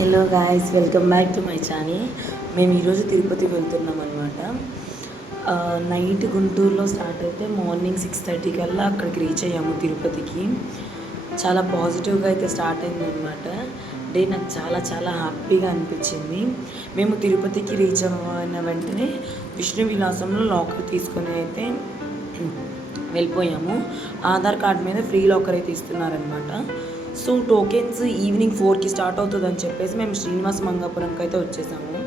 Hello guys, welcome back to my channel. మేము ఈరోజు తిరుపతి వెళ్తున్నాం అనమాట. నైట్ గుంటూరులో స్టార్ట్ అయితే మార్నింగ్ 6:30 కల్లా అక్కడికి రీచ్ అయ్యాము తిరుపతికి. చాలా పాజిటివ్గా అయితే స్టార్ట్ అయిందనమాట. డే నాకు చాలా చాలా హ్యాపీగా అనిపించింది. మేము తిరుపతికి రీచ్ అయిన వెంటనే విష్ణు విలాసంలో లాకర్ తీసుకొని అయితే వెళ్ళిపోయాము. ఆధార్ కార్డ్ మీద ఫ్రీ లాకర్ అయితే ఇస్తున్నారనమాట. సో టోకెన్స్ ఈవినింగ్ 4కి స్టార్ట్ అవుతుందని చెప్పేసి మేము శ్రీనివాస మంగాపురంకి అయితే వచ్చేసాము.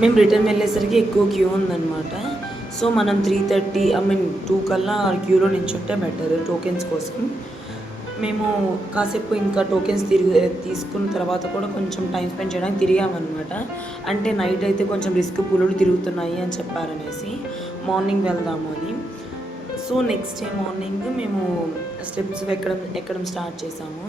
మేము రిటర్న్ వెళ్ళేసరికి ఎక్కువ క్యూ ఉందన్నమాట. సో మనం 2 కల్లా క్యూలో నించుంటే బెటర్ టోకెన్స్ కోసం. మేము కాసేపు ఇంకా టోకెన్స్ తీసుకున్న తర్వాత కూడా కొంచెం టైం స్పెండ్ చేయడానికి తిరిగామన్నమాట. అంటే నైట్ అయితే కొంచెం రిస్క్, పులులు తిరుగుతున్నాయి అని చెప్పారనేసి మార్నింగ్ వెళ్దాము అని. సో నెక్స్ట్ డే మార్నింగ్ మేము స్టెప్స్ ఎక్కడం స్టార్ట్ చేసాము.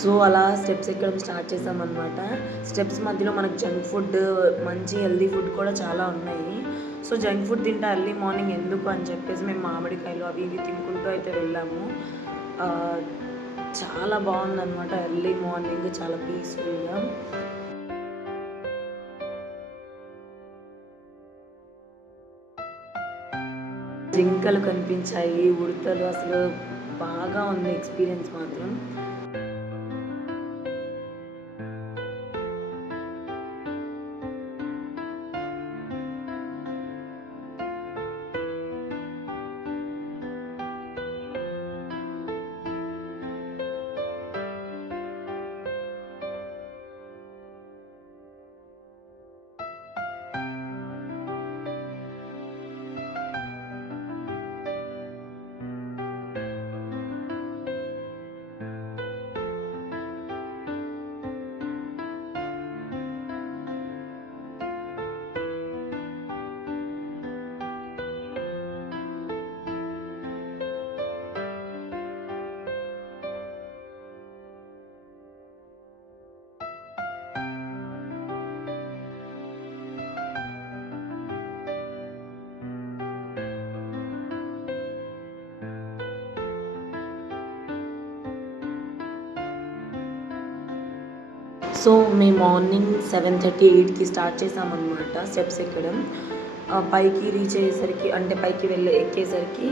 సో అలా స్టెప్స్ ఎక్కడం స్టార్ట్ చేసామన్నమాట. స్టెప్స్ మధ్యలో మనకు జంక్ ఫుడ్, మంచి హెల్దీ ఫుడ్ కూడా చాలా ఉన్నాయి. సో జంక్ ఫుడ్ తింటే ఎర్లీ మార్నింగ్ ఎందుకు అని చెప్పేసి మేము మామిడికాయలు అవి ఇవి తినుకుంటూ అయితే వెళ్ళాము. చాలా బాగుందన్నమాట. ఎర్లీ మార్నింగ్ చాలా పీస్ఫుల్గా. జింకలు కనిపించాయి, ఉడతలు, అసలు బాగా ఉంది ఎక్స్పీరియన్స్ మాత్రం. సో మేము మార్నింగ్ 7:30, 8కి స్టార్ట్ చేసామన్నమాట స్టెప్స్ ఎక్కడం. పైకి రీచ్ అయ్యేసరికి, అంటే పైకి ఎక్కేసరికి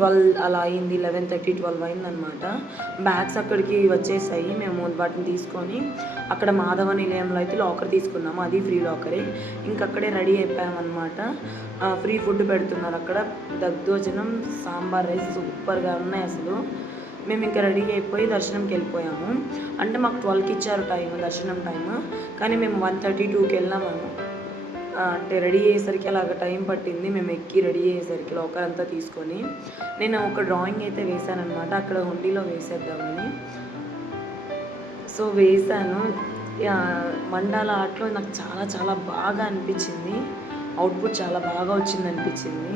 12 అలా అయింది. 11:30, 12 అయిందనమాట. బ్యాగ్స్ అక్కడికి వచ్చేసాయి. మేము వాటిని తీసుకొని అక్కడ మాధవ నిలయంలో అయితే లాకర్ తీసుకున్నాము. అది ఫ్రీ లాకరే. ఇంకక్కడే రెడీ అయిపోయామన్నమాట. ఫ్రీ ఫుడ్ పెడుతున్నారు అక్కడ. దద్దోజనం, సాంబార్ రైస్ సూపర్గా ఉన్నాయి అసలు. మేము ఇంకా రెడీ అయిపోయి దర్శనంకి వెళ్ళిపోయాము. అంటే మాకు 12కి ఇచ్చారు దర్శనం టైము, కానీ మేము 1:32కి వెళ్ళాము. అంటే రెడీ అయ్యేసరికి అలాగ టైం పట్టింది. మేము ఎక్కి రెడీ అయ్యేసరికి లాకర్ అంతా తీసుకొని నేను ఒక డ్రాయింగ్ అయితే వేశానమాట అక్కడ హుండీలో వేసేద్దామని. సో వేశాను. మండాల ఆర్ట్లో నాకు చాలా చాలా బాగా అనిపించింది. అవుట్పుట్ చాలా బాగా వచ్చింది అనిపించింది.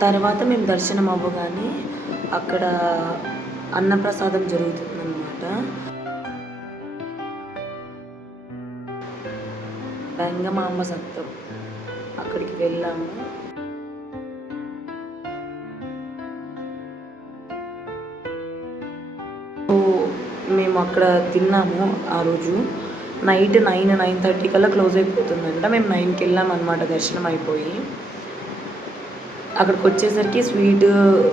తర్వాత మేము దర్శనం అవ్వగానే అక్కడ అన్నప్రసాదం జరుగుతుందన్నమాట. వెంగమాంబ సత్రం అక్కడికి వెళ్ళాము. సో మేము అక్కడ తిన్నాము. ఆ రోజు నైట్ 9:30 కల్లా క్లోజ్ అయిపోతుందంట. మేము 9కి వెళ్ళామన్నమాట దర్శనం అయిపోయి. అక్కడికి వచ్చేసరికి స్వీట్,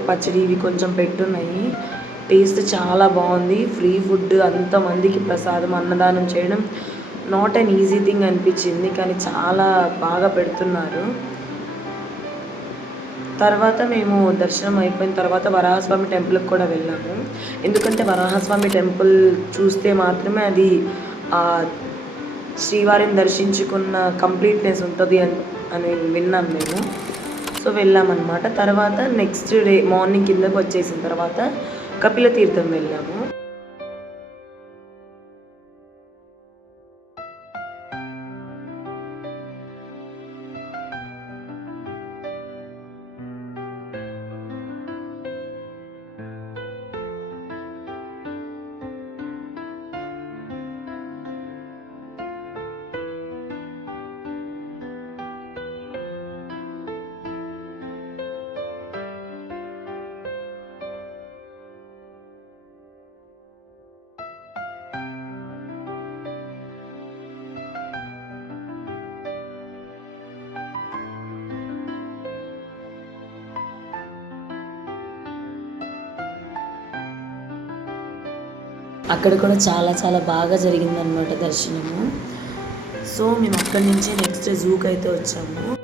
పచ్చడి ఇవి కొంచెం పెట్టున్నాయి. టేస్ట్ చాలా బాగుంది. ఫ్రీ ఫుడ్, అంతమందికి ప్రసాదం అన్నదానం చేయడం నాట్ అన్ ఈజీ థింగ్ అనిపించింది, కానీ చాలా బాగా పెడుతున్నారు. తర్వాత మేము దర్శనం అయిపోయిన తర్వాత వరాహస్వామి టెంపుల్కి కూడా వెళ్ళాము. ఎందుకంటే వరాహస్వామి టెంపుల్ చూస్తే మాత్రమే అది శ్రీవారిని దర్శించుకున్న కంప్లీట్నెస్ ఉంటుంది అని విన్నాం మేము. సో వెళ్ళామన్నమాట. తర్వాత నెక్స్ట్ డే మార్నింగ్ కిందకు వచ్చేసిన తర్వాత కపిల తీర్థం వెళ్ళాము. అక్కడ కూడా చాలా చాలా బాగా జరిగిందనమాట దర్శనము. సో మేము అక్కడి నుంచి నెక్స్ట్ జూకి అయితే వచ్చాము.